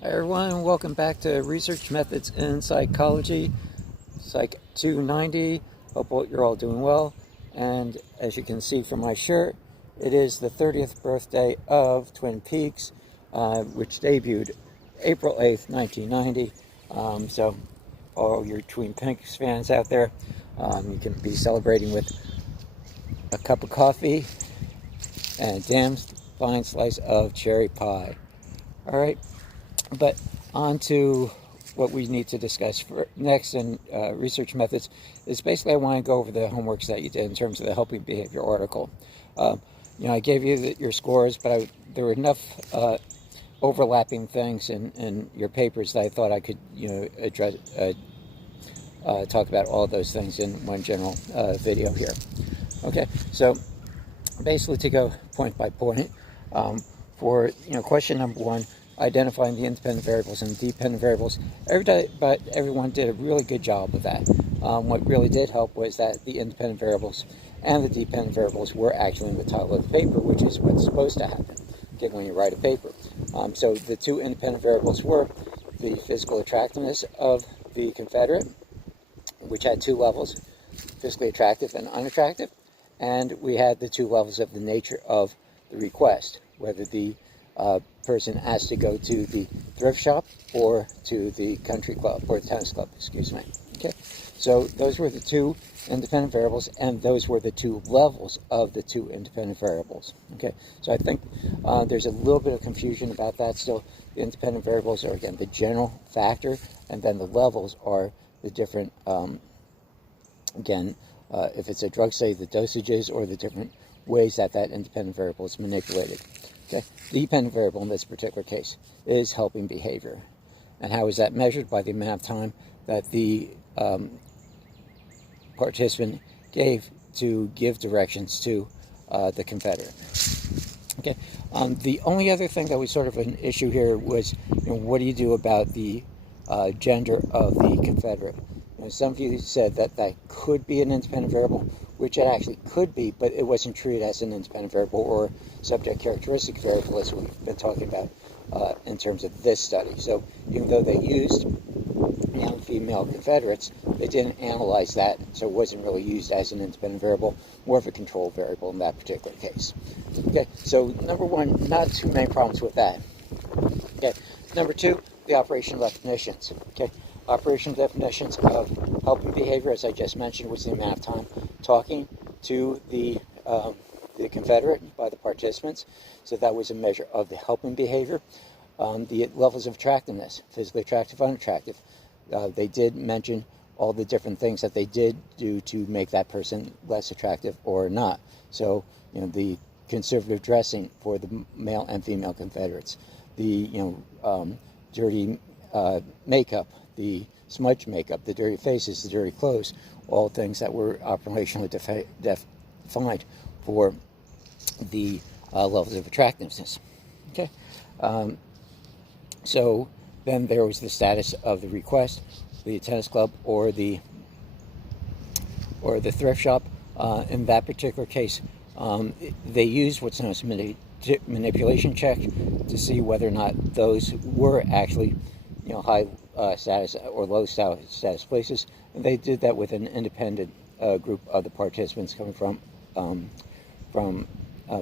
Hi everyone, welcome back to Research Methods in Psychology, Psych 290. Hope you're all doing well. And as you can see from my shirt, it is the 30th birthday of Twin Peaks, which debuted April 8th, 1990. So all your Twin Peaks fans out there, you can be celebrating with a cup of coffee and a damn fine slice of cherry pie. All right. But on to what we need to discuss next in research methods is basically I want to go over the homeworks that you did in terms of the helping behavior article. I gave you your scores, but there were enough overlapping things in your papers that I thought I could address, talk about all of those things in one general video here. Okay, so basically to go point by point, for question number one, identifying the independent variables and dependent variables. Everyone did a really good job of that. What really did help was that the independent variables and the dependent variables were actually in the title of the paper, which is what's supposed to happen when you write a paper. So the two independent variables were the physical attractiveness of the Confederate, which had two levels, physically attractive and unattractive, and we had the two levels of the nature of the request, whether the person asked to go to the thrift shop or to the country club or tennis club, excuse me. Okay, so those were the two independent variables, and those were the two levels of the two independent variables. Okay, so I think there's a little bit of confusion about that still. The independent variables are, again, the general factor, and then the levels are the different, if it's a drug, say the dosages or the different ways that independent variable is manipulated. Okay, the dependent variable in this particular case is helping behavior. And how is that measured? By the amount of time that the participant gave to give directions to the Confederate. Okay, the only other thing that was sort of an issue here was, what do you do about the gender of the Confederate? Some of you said that could be an independent variable, which it actually could be, but it wasn't treated as an independent variable or subject characteristic variable as we've been talking about in terms of this study. So even though they used male and female Confederates, they didn't analyze that, so it wasn't really used as an independent variable, more of a control variable in that particular case. Okay, so number one, not too many problems with that. Okay, number two, the operational definitions. Okay, operational definitions of helping behavior, as I just mentioned, was the amount of time talking to the Confederate by the participants. So that was a measure of the helping behavior. The levels of attractiveness, physically attractive, unattractive. They did mention all the different things that they did do to make that person less attractive or not. So, the conservative dressing for the male and female Confederates, the dirty makeup, the smudge makeup, the dirty faces, the dirty clothes, all things that were operationally defined for the levels of attractiveness. Okay, so then there was the status of the request, the tennis club or the thrift shop. In that particular case, they used what's known as manipulation check to see whether or not those were actually high status or low status places, and they did that with an independent group of the participants coming from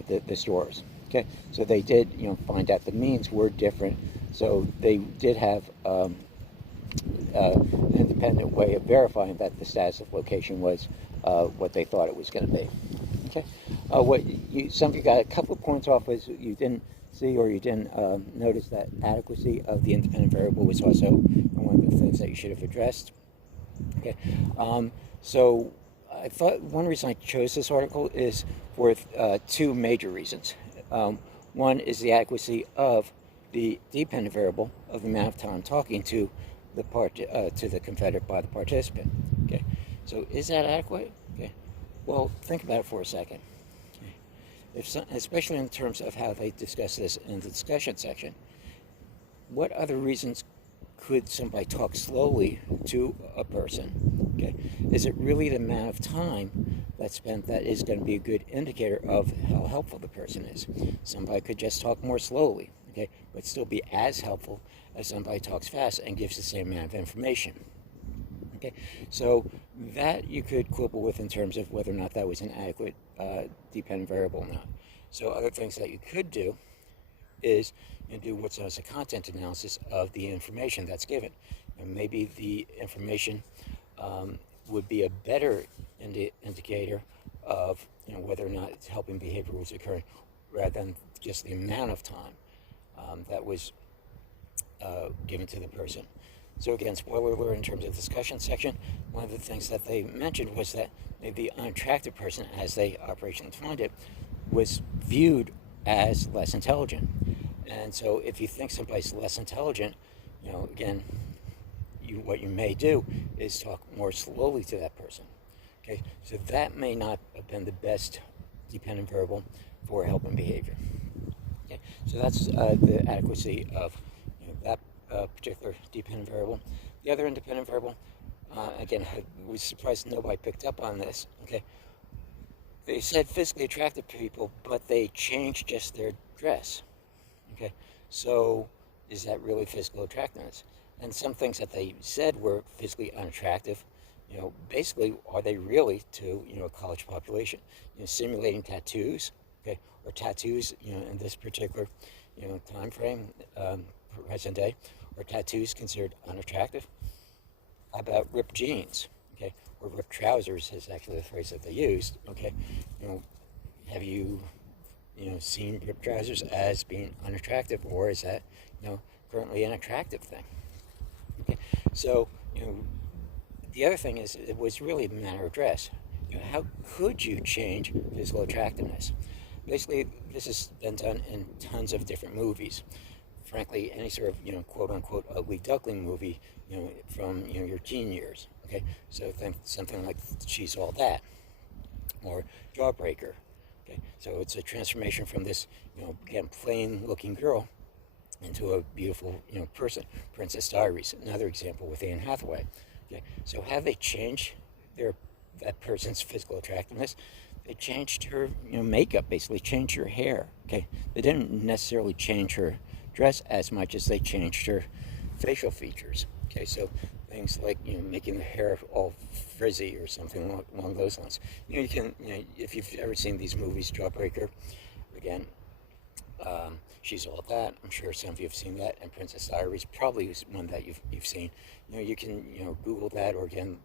the stores. Okay, so they did find out the means were different, so they did have an independent way of verifying that the status of location was what they thought it was going to be. Okay, some of you got a couple of points off was you didn't see or you didn't notice that adequacy of the independent variable was also one of the things that you should have addressed. Okay, so I thought one reason I chose this article is for two major reasons. One is the adequacy of the dependent variable of the amount of time talking to the Confederate by the participant. Okay, so is that adequate? Okay, well, think about it for a second. Especially in terms of how they discuss this in the discussion section, what other reasons could somebody talk slowly to a person Okay, is it really the amount of time that's spent that is going to be a good indicator of how helpful the person is? Somebody could just talk more slowly, okay, but still be as helpful as somebody talks fast and gives the same amount of information. Okay, so that you could quibble with in terms of whether or not that was an adequate dependent variable or not. So other things that you could do is do what's known as a content analysis of the information that's given. And maybe the information would be a better indicator of whether or not it's helping behavior was occurring, rather than just the amount of time that was given to the person. So again, spoiler alert in terms of the discussion section, one of the things that they mentioned was that maybe the unattractive person, as they operationally defined it, was viewed as less intelligent. And so if you think somebody's less intelligent, again, what you may do is talk more slowly to that person. Okay, so that may not have been the best dependent variable for helping behavior. Okay, so that's the adequacy of that particular dependent variable. The other independent variable, again, I was surprised nobody picked up on this. Okay, they said physically attractive people, but they changed just their dress. Okay, so is that really physical attractiveness? And some things that they said were physically unattractive, basically, are they really to a college population? Simulating tattoos, okay, or tattoos, in this particular time frame, present day, are tattoos considered unattractive? How about ripped jeans, okay, or ripped trousers is actually the phrase that they used, okay. Have you seen ripped trousers as being unattractive, or is that currently an attractive thing? Okay, so the other thing is it was really a matter of dress. How could you change physical attractiveness? Basically, this has been done in tons of different movies. Frankly, any sort of quote unquote ugly duckling movie from your teen years. Okay, so think something like She's All That or Jawbreaker. Okay, so it's a transformation from this again plain looking girl into a beautiful person. Princess Diaries, another example with Anne Hathaway. Okay, so have they changed that person's physical attractiveness? They changed her makeup, basically changed her hair. Okay, they didn't necessarily change her dress as much as they changed her facial features. Okay, so things like making the hair all frizzy or something along those lines. You can if you've ever seen these movies, Jawbreaker, again. She's All That. I'm sure some of you have seen that, and Princess Diaries probably is one that you've seen. You can Google that, or again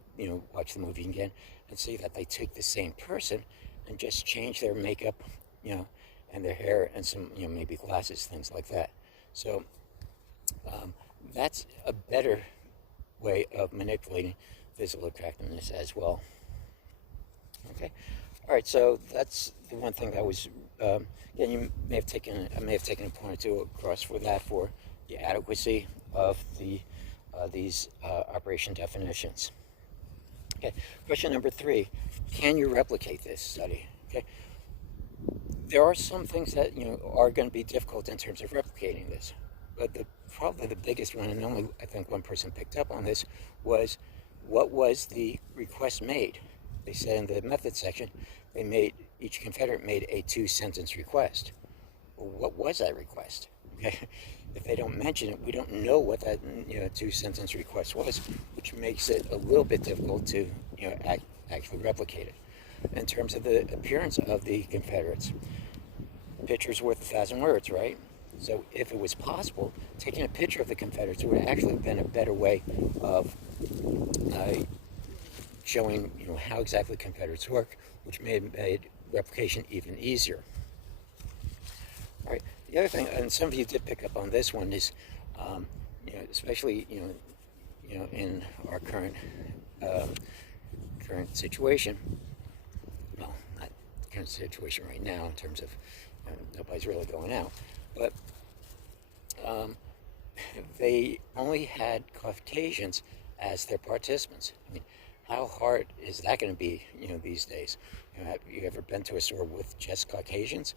watch the movie again and see that they take the same person and just change their makeup, and their hair and some maybe glasses, things like that. So that's a better way of manipulating physical attractiveness as well. Okay. All right, so that's the one thing that was, again, I may have taken a point or two across for that, for the adequacy of these operation definitions. Okay, question number 3, can you replicate this study? Okay, there are some things that are going to be difficult in terms of replicating this, but probably the biggest one, and only I think one person picked up on this, was what was the request made? They said in the method section, each Confederate made a 2-sentence request. Well, what was that request? Okay, if they don't mention it, we don't know what that 2-sentence request was, which makes it a little bit difficult to actually replicate it. In terms of the appearance of the Confederates, a picture's worth 1,000 words, right? So if it was possible, taking a picture of the Confederates would actually have been a better way of showing how exactly Confederates work, which may have made replication even easier. All right. The other thing, and some of you did pick up on this one, is especially in our current situation. Well, not the current situation right now in terms of nobody's really going out, but they only had Caucasians as their participants. I mean, how hard is that going to be, these days? Have you ever been to a store with just Caucasians?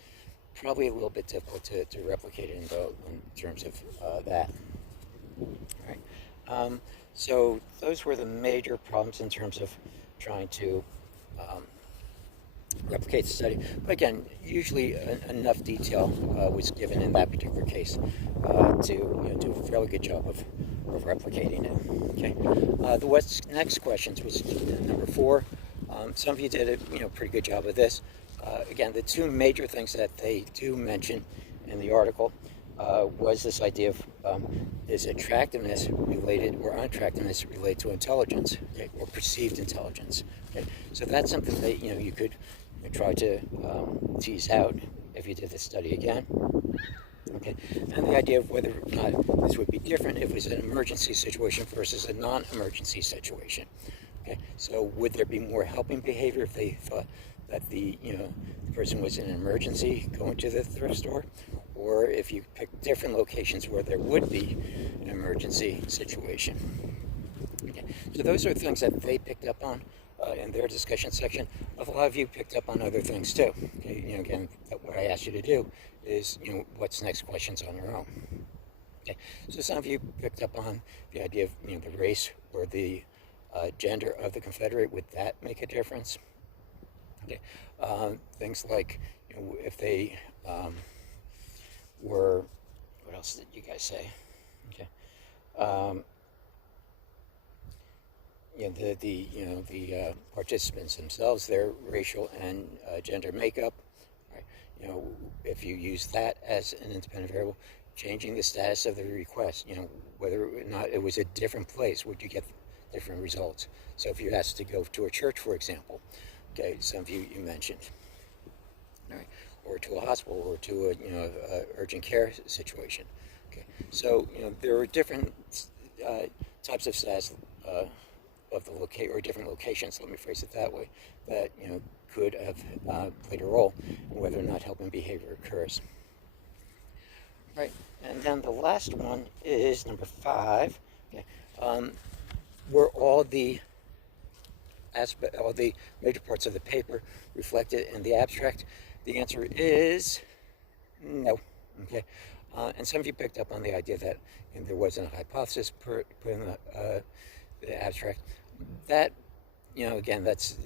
Probably a little bit difficult to replicate it in terms of that. All right. So those were the major problems in terms of trying to um, replicate the study. But again, usually enough detail was given in that particular case to do a fairly good job of replicating it. Okay. The next questions was number 4. Some of you did a pretty good job of this. Again, the two major things that they do mention in the article was this idea of is attractiveness related or unattractiveness related to intelligence, okay, or perceived intelligence. Okay, so that's something that you could try to tease out if you did the study again. Okay, and the idea of whether or not this would be different if it was an emergency situation versus a non-emergency situation. Okay, so would there be more helping behavior if they thought that the person was in an emergency going to the thrift store, or if you pick different locations where there would be an emergency situation. Okay, so those are things that they picked up on in their discussion section. A lot of you picked up on other things too. Okay, again, what I asked you to do is, what's next questions on your own. Okay, so some of you picked up on the idea of the race or the gender of the Confederate. Would that make a difference? Okay, things like if they were, what else did you guys say? Okay, the participants themselves, their racial and gender makeup. Right? If you use that as an independent variable, changing the status of the request. Whether or not it was a different place, would you get different results? So if you asked to go to a church, for example, okay, some of you mentioned, all right, or to a hospital, or to a urgent care situation. Okay, so there are different types of status of the or different locations. Let me phrase it that way. That could have played a role in whether or not helping behavior occurs. Right, and then the last one is number 5. Okay, were all the major parts of the paper reflected in the abstract? The answer is no. Okay, and some of you picked up on the idea that there wasn't a hypothesis put in the abstract. That again, that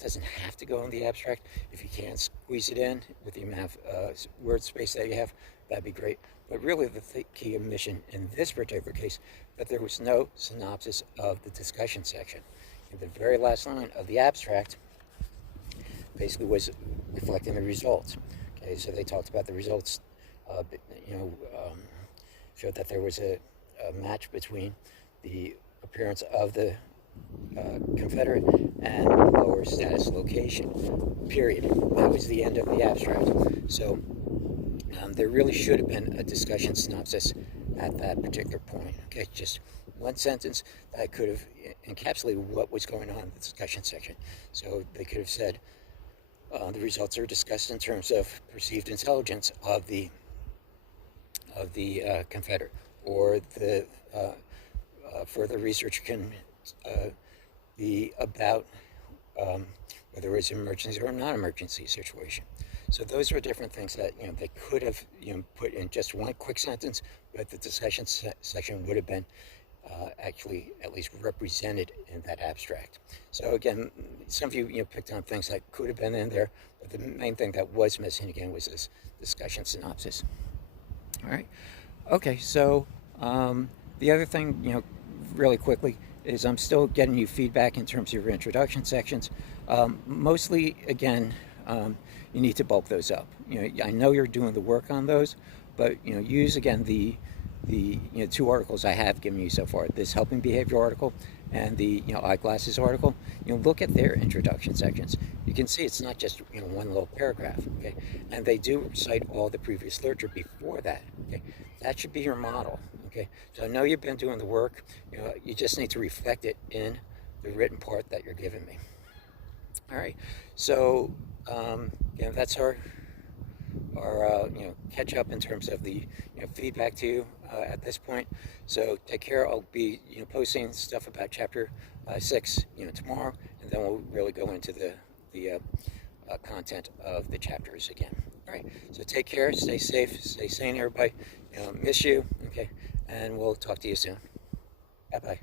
doesn't have to go in the abstract. If you can squeeze it in with the amount of word space that you have, that'd be great. But really, the key omission in this particular case, that there was no synopsis of the discussion section. And the very last line of the abstract basically was reflecting the results. Okay, so they talked about the results. Showed that there was a match between the appearance of the Confederate and the lower status location, period. That was the end of the abstract. So there really should have been a discussion synopsis at that particular point. Okay, just one sentence that could have encapsulated what was going on in the discussion section. So they could have said the results are discussed in terms of perceived intelligence of the Confederate, or the further research can be about whether it was an emergency or a non-emergency situation. So those are different things that they could have put in just one quick sentence, but the discussion section would have been actually at least represented in that abstract. So again, some of you picked on things that could have been in there, but the main thing that was missing again was this discussion synopsis. All right. Okay. So the other thing, really quickly, is I'm still getting you feedback in terms of your introduction sections. Mostly, again, you need to bulk those up. I know you're doing the work on those, but use again the 2 articles I have given you so far. This helping behavior article and the eyeglasses article. Look at their introduction sections. You can see it's not just one little paragraph. Okay, and they do cite all the previous literature before that. Okay, that should be your model. Okay, so I know you've been doing the work. You just need to reflect it in the written part that you're giving me. All right, so that's our catch up in terms of the feedback to you at this point. So take care. I'll be posting stuff about chapter 6 tomorrow, and then we'll really go into the content of the chapters again. All right, so take care, stay safe, stay sane, everybody. Miss you. Okay, and we'll talk to you soon. Bye-bye.